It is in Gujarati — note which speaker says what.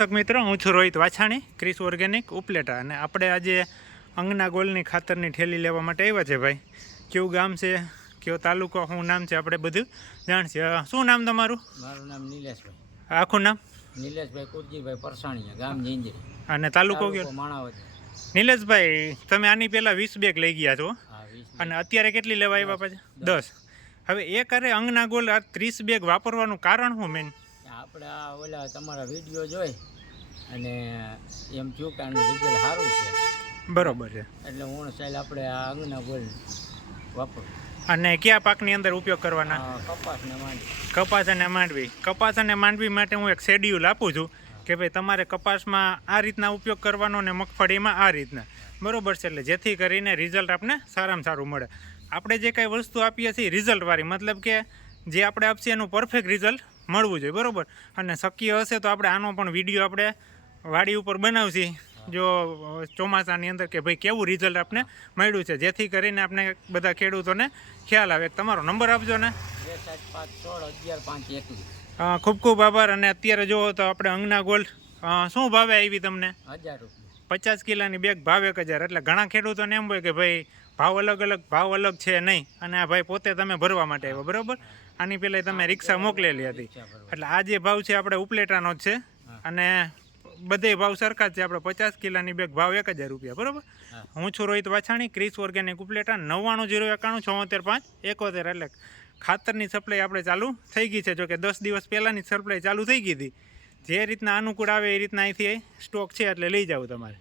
Speaker 1: દર્શક મિત્રો હું છું રોહિત વાછાણી ક્રિસ ઓર્ગેનિક ઉપલેટા. અને આપણે આજે અંગના ગોલની ખાતરની ઠેલી લેવા માટે આવ્યા છે ભાઈ. કેવું ગામ છે કેવો તાલુકો શું નામ છે આપણે બધું જાણશે. શું નામ તમારું?
Speaker 2: મારું નામ નિલેશભાઈ.
Speaker 1: આખું નામ?
Speaker 2: નિલેશભાઈ કુરજીભાઈ પરસાણીયા ગામ જીંજરી
Speaker 1: અને તાલુકો કયો?
Speaker 2: માણાવદર.
Speaker 1: નિલેશભાઈ તમે આની પહેલાં વીસ બેગ લઈ ગયા છો. અને અત્યારે કેટલી લેવા આવ્યા પાછા? દસ. હવે એ કરે અંગના ગોલ આ ત્રીસ બેગ વાપરવાનું કારણ શું મેન?
Speaker 2: આપણે આ ઓલા તમારા વીડિયો જોઈ અને એમ થયું કે આનું રિઝલ્ટ સારું છે.
Speaker 1: બરોબર છે.
Speaker 2: એટલે હું સાહેબ આપણે આ અંગના ગોલ વાપરું.
Speaker 1: અને કયા પાકની અંદર ઉપયોગ કરવાના?
Speaker 2: કપાસ કપાસને માંડવી.
Speaker 1: કપાસ અને માંડવી. કપાસ અને માંડવી માટે હું એક શેડ્યુલ આપું છું કે ભાઈ તમારે કપાસમાં આ રીતના ઉપયોગ કરવાનો ને મગફળીમાં આ રીતના. બરોબર છે એટલે જેથી કરીને રિઝલ્ટ આપણે સારામાં સારું મળે. આપણે જે કાંઈ વસ્તુ આપીએ છીએ રિઝલ્ટવાળી મતલબ કે જે આપણે આપીએ એનું પરફેક્ટ રિઝલ્ટ મળવું જોઈએ, બરોબર? અને શક્ય હશે તો આપણે આનો પણ વીડિયો આપણે વાડી ઉપર બનાવશી. જો ચોમાસાની અંદર કે ભાઈ કેવું રિઝલ્ટ આપણે મળ્યું છે, જેથી કરીને આપણે બધા ખેડૂતોને ખ્યાલ આવે. તમારો નંબર આપજો ને. ખૂબ ખૂબ આભાર અને અત્યારે જોવો તો આપણે અંગના ગોલ્ડ શું ભાવે આવી તમને?
Speaker 2: હજાર રૂપિયા.
Speaker 1: પચાસ કિલાની બેગ ભાવ એક હજાર. એટલે ઘણા ખેડૂતોને એમ હોય કે ભાઈ ભાવ અલગ અલગ ભાવ અલગ છે નહીં. અને આ ભાઈ પોતે તમે ભરવા માટે આવ્યો બરાબર? આની પહેલાં તમે રિક્ષા મોકલેલી હતી. એટલે આ જે ભાવ છે આપણે ઉપલેટાનો જ છે. અને બધે ભાવ સરખા જ છે. આપણે પચાસ કિલાની બેગ ભાવ એક હજાર રૂપિયા બરાબર? હા. છું રોહિત વાછાણી ક્રિસ ઓર્ગેનિક ઉપલેટા નવ્વાણું જીરો એકાણું છોતેર પાંચ એકોતેર. એટલે ખાતરની સપ્લાય આપણે ચાલુ થઈ ગઈ છે. જો કે દસ દિવસ પહેલાંની સપ્લાય ચાલુ થઈ ગઈ હતી. જે રીતના અનુકૂળ આવે એ રીતના અહીંથી સ્ટોક છે એટલે લઈ જાવ તમારે.